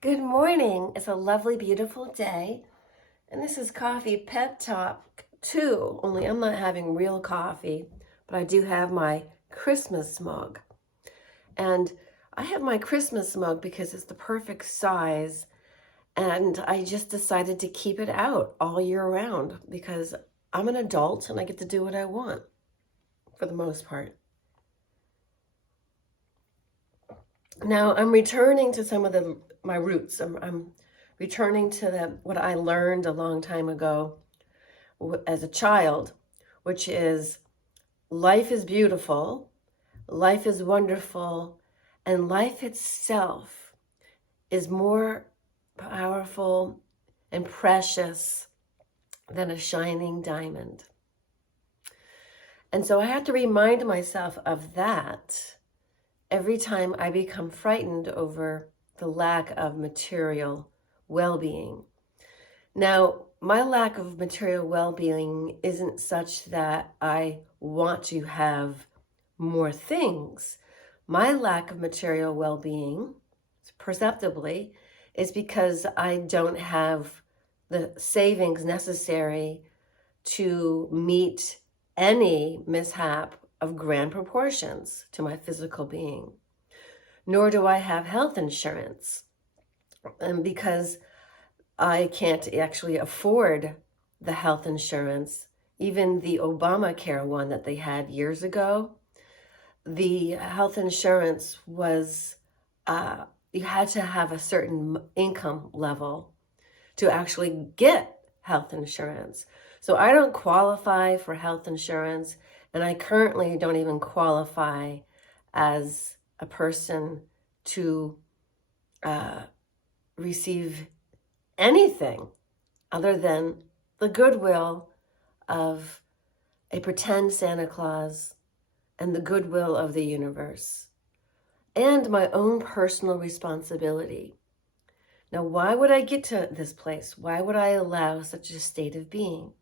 Good morning. It's a lovely, beautiful day. And this is Coffee Pep-talk 2, only I'm not having real coffee, but I do have my Christmas mug. And I have my Christmas mug because it's the perfect size. And I just decided to keep it out all year round because I'm an adult and I get to do what I want for the most part. Now I'm returning to some of my roots. I'm returning to what I learned a long time ago as a child, which is life is beautiful, life is wonderful, and life itself is more powerful and precious than a shining diamond. And so I have to remind myself of that every time I become frightened over the lack of material well-being. Now, my lack of material well-being isn't such that I want to have more things. My lack of material well-being, perceptibly, is because I don't have the savings necessary to meet any mishap of grand proportions to my physical being. Nor do I have health insurance. And because I can't actually afford the health insurance, even the Obamacare one that they had years ago, the health insurance was, you had to have a certain income level to actually get health insurance. So I don't qualify for health insurance, and I currently don't even qualify as a person to receive anything other than the goodwill of a pretend Santa Claus and the goodwill of the universe and my own personal responsibility. Now, why would I get to this place? Why would I allow such a state of being?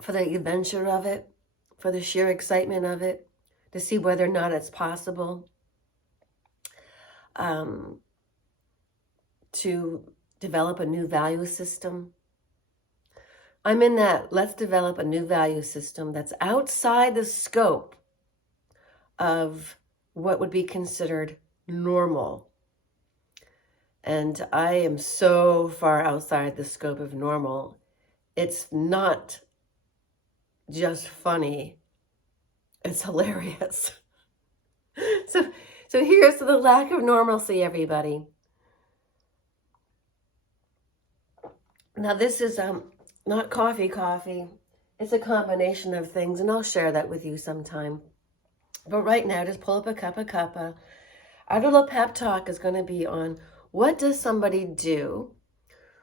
For the adventure of it, for the sheer excitement of it, to see whether or not it's possible to develop a new value system. I'm in that, let's develop a new value system that's outside the scope of what would be considered normal. And I am so far outside the scope of normal. It's not just funny, it's hilarious. So here's to the lack of normalcy, everybody. Now this is not coffee. It's a combination of things, and I'll share that with you sometime. But right now, just pull up a cup of cuppa. Our little pep talk is going to be on what does somebody do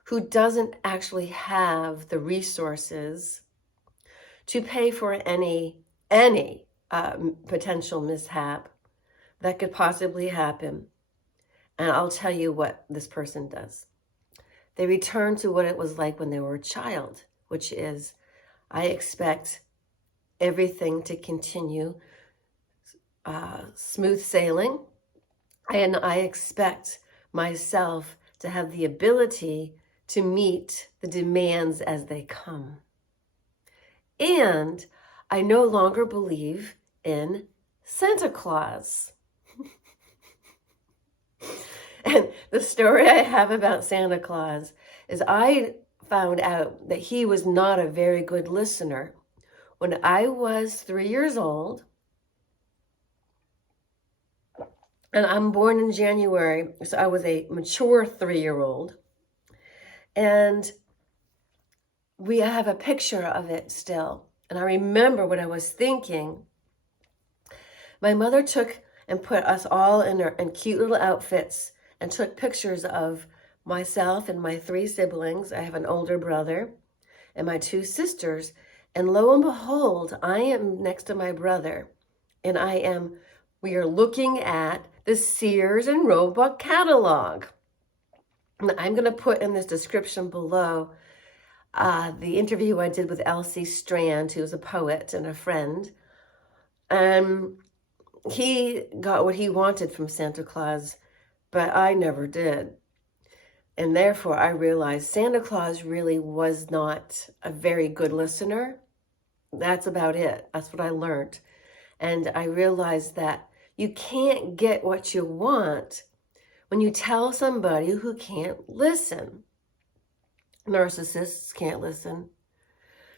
who doesn't actually have the resources to pay for any potential mishap that could possibly happen. And I'll tell you what this person does. They return to what it was like when they were a child, which is, I expect everything to continue smooth sailing, and I expect myself to have the ability to meet the demands as they come. And I no longer believe in Santa Claus. And the story I have about Santa Claus is I found out that he was not a very good listener. When I was 3 years old, and I'm born in January, so I was a mature 3-year-old, and we have a picture of it still. And I remember what I was thinking. My mother took and put us all in cute little outfits and took pictures of myself and my 3 siblings. I have an older brother and my 2 sisters. And lo and behold, I am next to my brother, and we are looking at the Sears and Roebuck catalog. And I'm going to put in this description below the interview I did with Strand, who's a poet and a friend. he got what he wanted from Santa Claus, but I never did. And therefore, I realized Santa Claus really was not a very good listener. That's about it. That's what I learned. And I realized that you can't get what you want when you tell somebody who can't listen. Narcissists can't listen.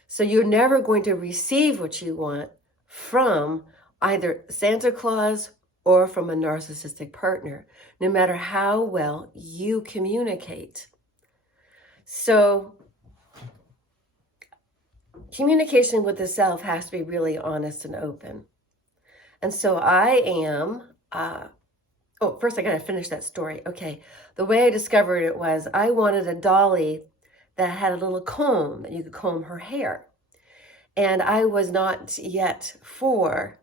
So you're never going to receive what you want from either Santa Claus or from a narcissistic partner, no matter how well you communicate. So communication with the self has to be really honest and open. And so I am, first I got to finish that story. Okay, the way I discovered it was I wanted a Dolly that had a little comb that you could comb her hair. And I was not yet 4.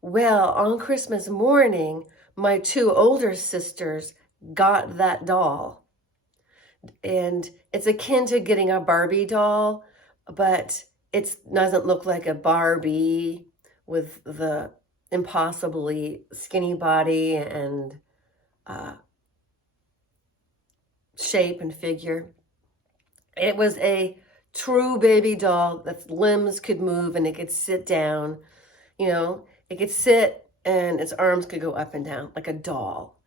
Well, on Christmas morning, my 2 older sisters got that doll. And it's akin to getting a Barbie doll, but it doesn't look like a Barbie with the impossibly skinny body and shape and figure. It was a true baby doll that limbs could move and it could sit down. You know, it could sit and its arms could go up and down like a doll.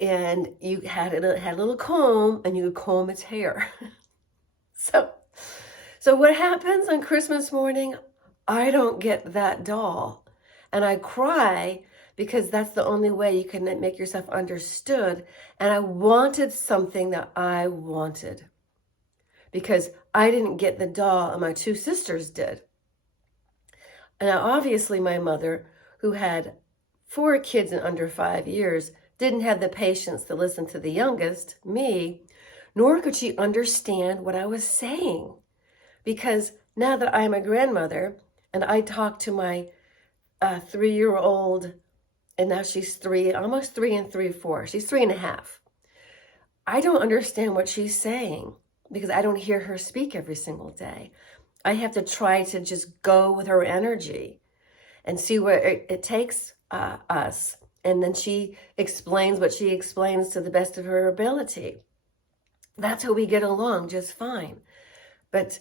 And you had it had a little comb and you could comb its hair. So what happens on Christmas morning? I don't get that doll. And I cry because that's the only way you can make yourself understood. And I wanted something that I wanted because I didn't get the doll and my 2 sisters did. And obviously my mother, who had 4 kids in under 5 years, didn't have the patience to listen to the youngest, me, nor could she understand what I was saying. Because now that I'm a grandmother and I talk to my 3-year-old, and now she's 3, almost 3 and 3/4. She's 3.5. I don't understand what she's saying because I don't hear her speak every single day. I have to try to just go with her energy and see where it takes us. And then she explains what she explains to the best of her ability. That's how we get along just fine. But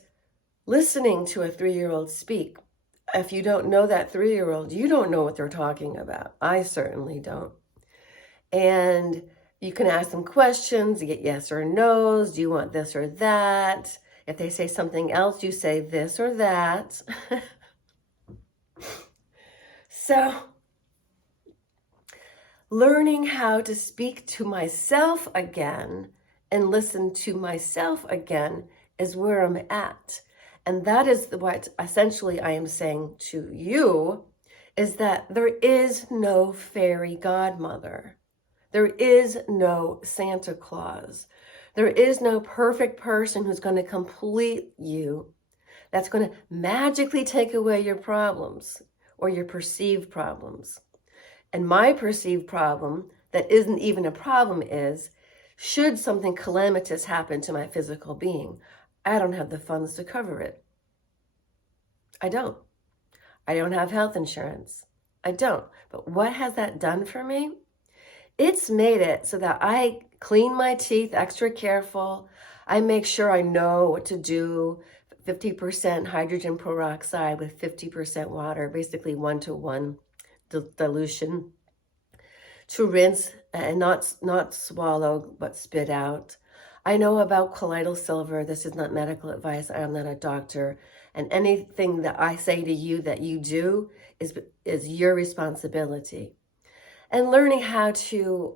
listening to a 3-year-old speak, if you don't know that 3-year-old, you don't know what they're talking about. I certainly don't. And you can ask them questions, you get yes or no's. Do you want this or that? If they say something else, you say this or that. So, learning how to speak to myself again and listen to myself again is where I'm at. And that is what essentially I am saying to you, is that there is no fairy godmother. There is no Santa Claus. There is no perfect person who's going to complete you, that's going to magically take away your problems or your perceived problems. And my perceived problem that isn't even a problem is, should something calamitous happen to my physical being, I don't have the funds to cover it. I don't. I don't have health insurance. I don't. But what has that done for me? It's made it so that I clean my teeth extra careful. I make sure I know what to do. 50% hydrogen peroxide with 50% water, basically 1-to-1 dilution, to rinse and not swallow but spit out. I know about colloidal silver. This is not medical advice. I am not a doctor. And anything that I say to you that you do is your responsibility. And learning how to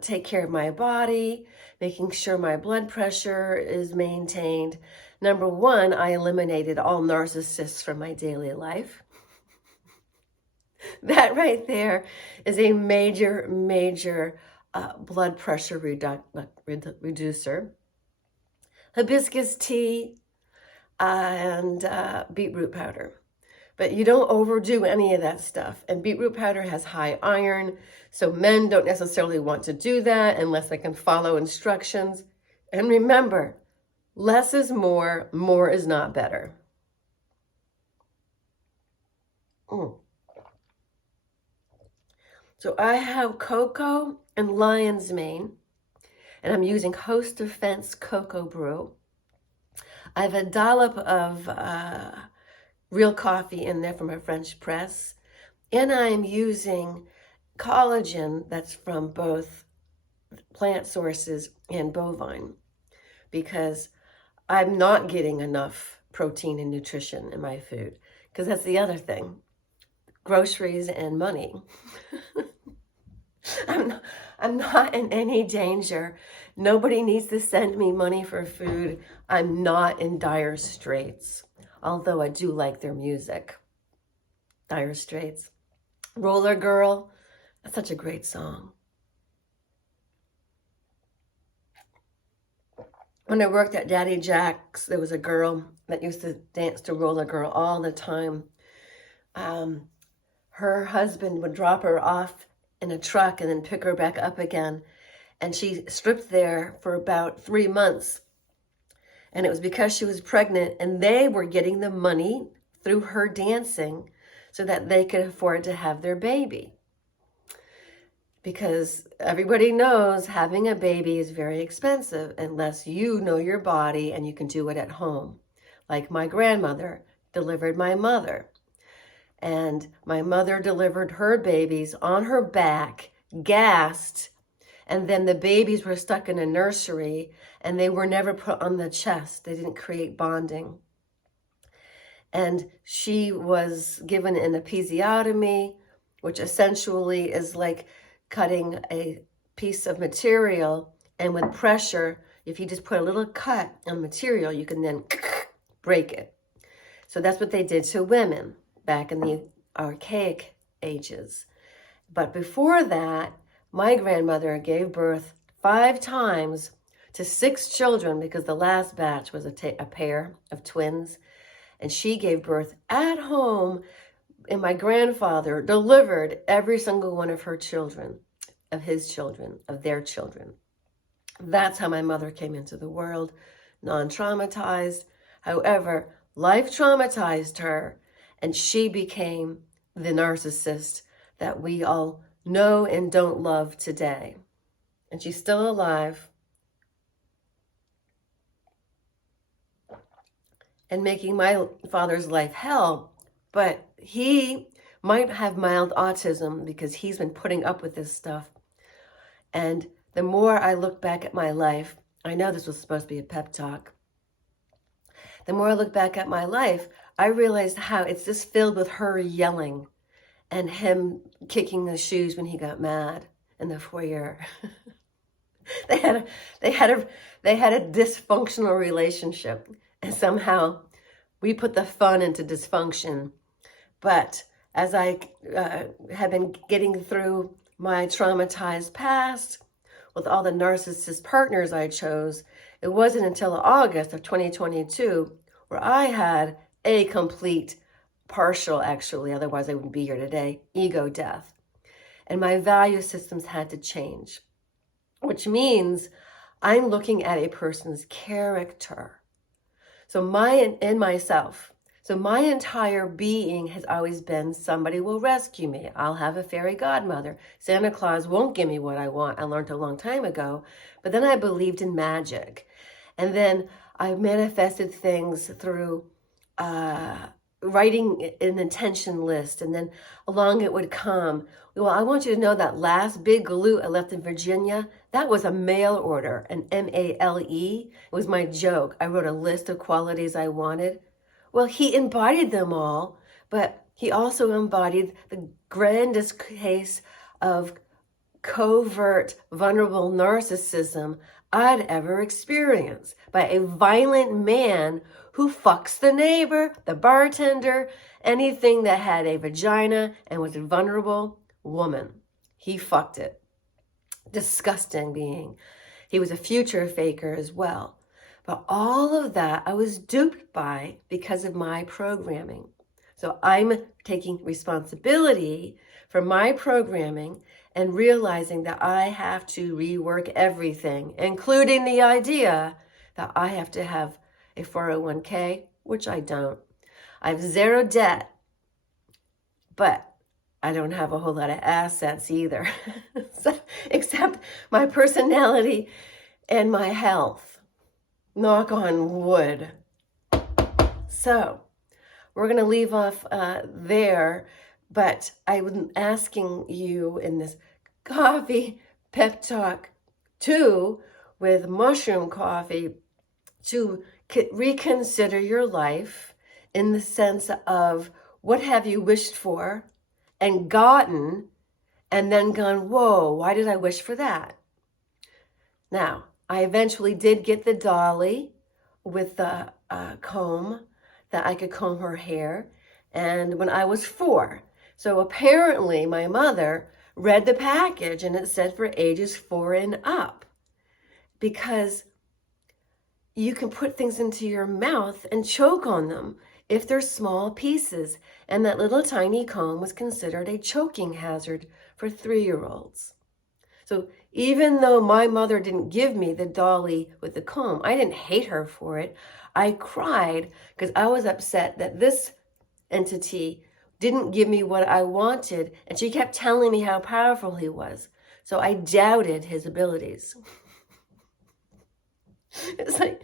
take care of my body, making sure my blood pressure is maintained. Number 1, I eliminated all narcissists from my daily life. That right there is a major, major blood pressure reducer. Hibiscus tea and beetroot powder. But you don't overdo any of that stuff. And beetroot powder has high iron, so men don't necessarily want to do that unless they can follow instructions. And remember, less is more is not better. So I have cocoa and lion's mane, and I'm using Host Defense Cocoa Brew. I have a dollop of real coffee in there from a French press, and I am using collagen that's from both plant sources and bovine, because I'm not getting enough protein and nutrition in my food, because that's the other thing, groceries and money. I'm not in any danger. Nobody needs to send me money for food. I'm not in dire straits, although I do like their music. Dire Straits. Roller Girl, that's such a great song. When I worked at Daddy Jack's, there was a girl that used to dance to Roller Girl all the time. Her husband would drop her off in a truck and then pick her back up again. And she stripped there for about 3 months. And it was because she was pregnant, and they were getting the money through her dancing so that they could afford to have their baby. Because everybody knows having a baby is very expensive unless you know your body and you can do it at home. Like my grandmother delivered my mother. And my mother delivered her babies on her back, gassed, and then the babies were stuck in a nursery and they were never put on the chest. They didn't create bonding. And she was given an episiotomy, which essentially is like cutting a piece of material, and with pressure, if you just put a little cut on material, you can then break it. So that's what they did to women back in the archaic ages. But before that, my grandmother gave birth 5 times to 6 children, because the last batch was a pair of twins. And she gave birth at home, and my grandfather delivered every single one of her children, of his children, of their children. That's how my mother came into the world, non-traumatized. However, life traumatized her, and she became the narcissist that we all know and don't love today. And she's still alive and making my father's life hell. But he might have mild autism because he's been putting up with this stuff. And the more I look back at my life, I know this was supposed to be a pep talk. The more I look back at my life, I realized how it's just filled with her yelling and him kicking the shoes when he got mad in the foyer. They had a dysfunctional relationship, and somehow we put the fun into dysfunction. But as I have been getting through my traumatized past with all the narcissist partners I chose, it wasn't until August of 2022 where I had a complete, partial actually, otherwise I wouldn't be here today, ego death. And my value systems had to change, which means I'm looking at a person's character. So my entire being has always been, somebody will rescue me. I'll have a fairy godmother. Santa Claus won't give me what I want. I learned a long time ago. But then I believed in magic. And then I manifested things through writing an intention list. And then along it would come, well, I want you to know that last big galoot I left in Virginia, that was a mail order, an M-A-L-E. It was my joke. I wrote a list of qualities I wanted. Well, he embodied them all, but he also embodied the grandest case of covert, vulnerable narcissism I'd ever experienced, by a violent man who fucks the neighbor, the bartender, anything that had a vagina and was a vulnerable woman. He fucked it. Disgusting being. He was a future faker as well. But all of that I was duped by because of my programming. So I'm taking responsibility for my programming and realizing that I have to rework everything, including the idea that I have to have a 401k, which I don't. I have 0 debt, but I don't have a whole lot of assets either, except my personality and my health. Knock on wood. So we're going to leave off there, but I'm asking you in this coffee pep talk 2 with mushroom coffee to reconsider your life in the sense of what have you wished for and gotten, and then gone, whoa, why did I wish for that? Now, I eventually did get the Dolly with the comb that I could comb her hair, and when I was 4. So apparently my mother read the package and it said for ages 4 and up, because you can put things into your mouth and choke on them if they're small pieces. And that little tiny comb was considered a choking hazard for 3-year-olds. So even though my mother didn't give me the Dolly with the comb, I didn't hate her for it. I cried because I was upset that this entity didn't give me what I wanted. And she kept telling me how powerful he was. So I doubted his abilities. It's like,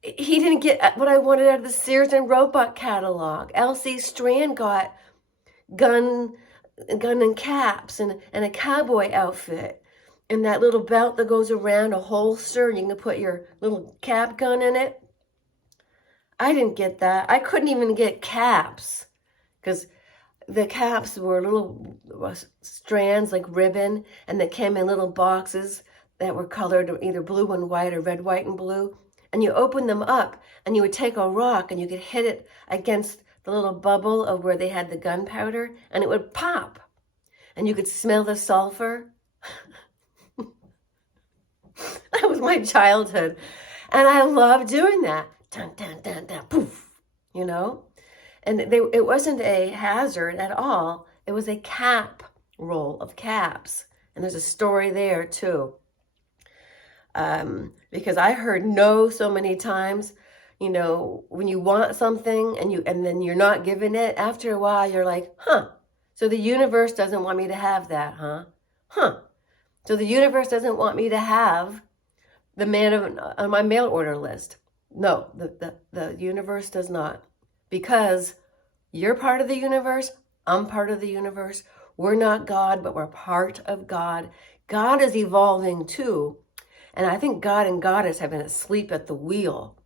he didn't get what I wanted out of the Sears and Roebuck catalog. Elsie Strand got gun and caps and a cowboy outfit and that little belt that goes around a holster and you can put your little cap gun in it. I didn't get that. I couldn't even get caps because the caps were little strands like ribbon, and they came in little boxes that were colored either blue and white or red, white, and blue. And you open them up and you would take a rock and you could hit it against the little bubble of where they had the gunpowder and it would pop. And you could smell the sulfur. That was my childhood. And I loved doing that. Dun, dun, dun, dun, poof, you know? And it wasn't a hazard at all. It was a cap roll of caps. And there's a story there too. Because I heard no so many times, you know, when you want something and then you're not given it, after a while you're like, huh, so the universe doesn't want me to have that, huh? Huh. So the universe doesn't want me to have the man on my mail order list. No, the universe does not. Because you're part of the universe, I'm part of the universe. We're not God, but we're part of God. God is evolving too. And I think God and Goddess have been asleep at the wheel.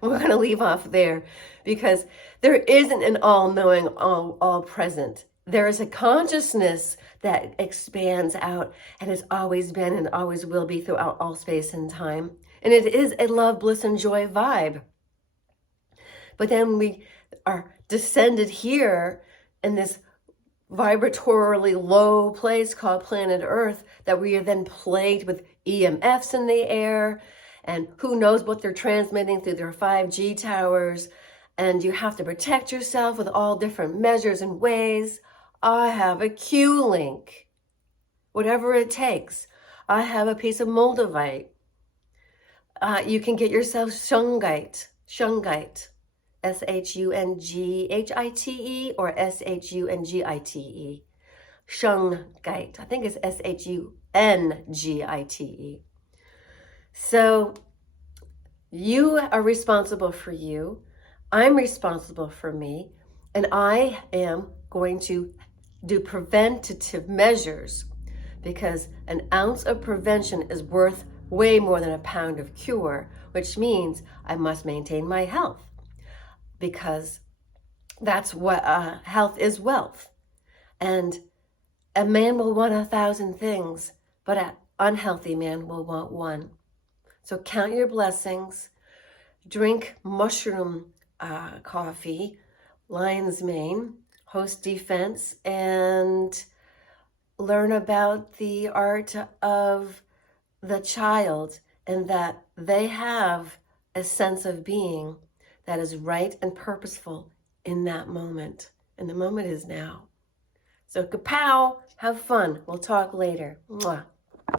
We're going to leave off there because there isn't an all-knowing, all-present. There is a consciousness that expands out and has always been and always will be throughout all space and time. And it is a love, bliss, and joy vibe. But then we are descended here in this vibratorily low place called planet Earth, that we are then plagued with EMFs in the air, and who knows what they're transmitting through their 5G towers, and you have to protect yourself with all different measures and ways. I have a Q-link, whatever it takes. I have a piece of moldavite. You can get yourself shungite, shungite. S-H-U-N-G-H-I-T-E or S-H-U-N-G-I-T-E. Shungite. I think it's S-H-U-N-G-I-T-E. So you are responsible for you. I'm responsible for me. And I am going to do preventative measures because an ounce of prevention is worth way more than a pound of cure, which means I must maintain my health. Because that's what health is, wealth. And a man will want 1,000 things, but an unhealthy man will want one. So count your blessings, drink mushroom coffee, lion's mane, host defense, and learn about the art of the child and that they have a sense of being that is right and purposeful in that moment. And the moment is now. So kapow, have fun. We'll talk later. Mwah.